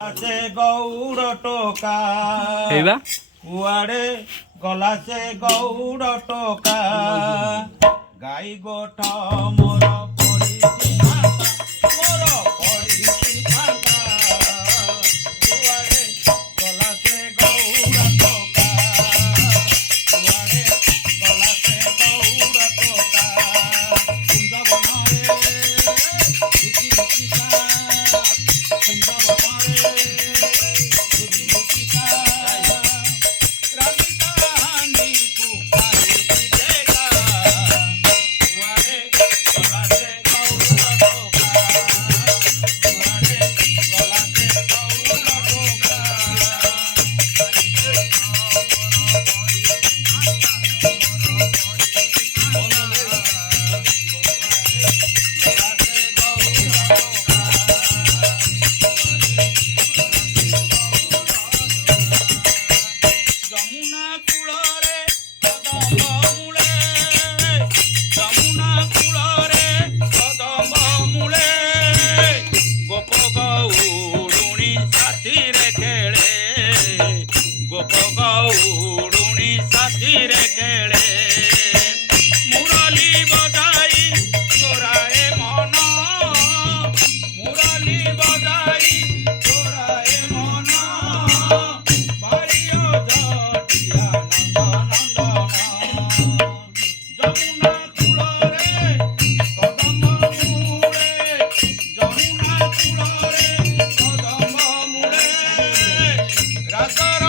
ସେ ଗଉଡ଼ ଟୋକା ହେଇବା କୁଆଡ଼େ ଗଲା ସେ ଗଉଡ଼ ଟୋକା ଗାଈ ଗୋଠ ମୋର ପଡ଼ିଛି ଫାଙ୍କା ମୋର ପଡ଼ିଛି ଫାଙ୍କା କୁଆଡ଼େ ଗଲା ସେ ଗଉଡ଼ ଟୋକା କୁଆଡ଼େ ଗଲା ସେ ଗଉଡ଼ ଟୋକା କୁଞ୍ଜ ବନରେ ଲୁଚି ଲୁଚିକା କୁଞ୍ଜ ବନରେ ଲୁଚି ଲୁଚିକା गौड़ुणी साथीरे खेले मुरली बजाई चोराए मन मुरली बजाई चोराए मन बारियो झटिया नंदन जमुना कूलरे कदम मूले जमुना कूलरे कदम मूले रातर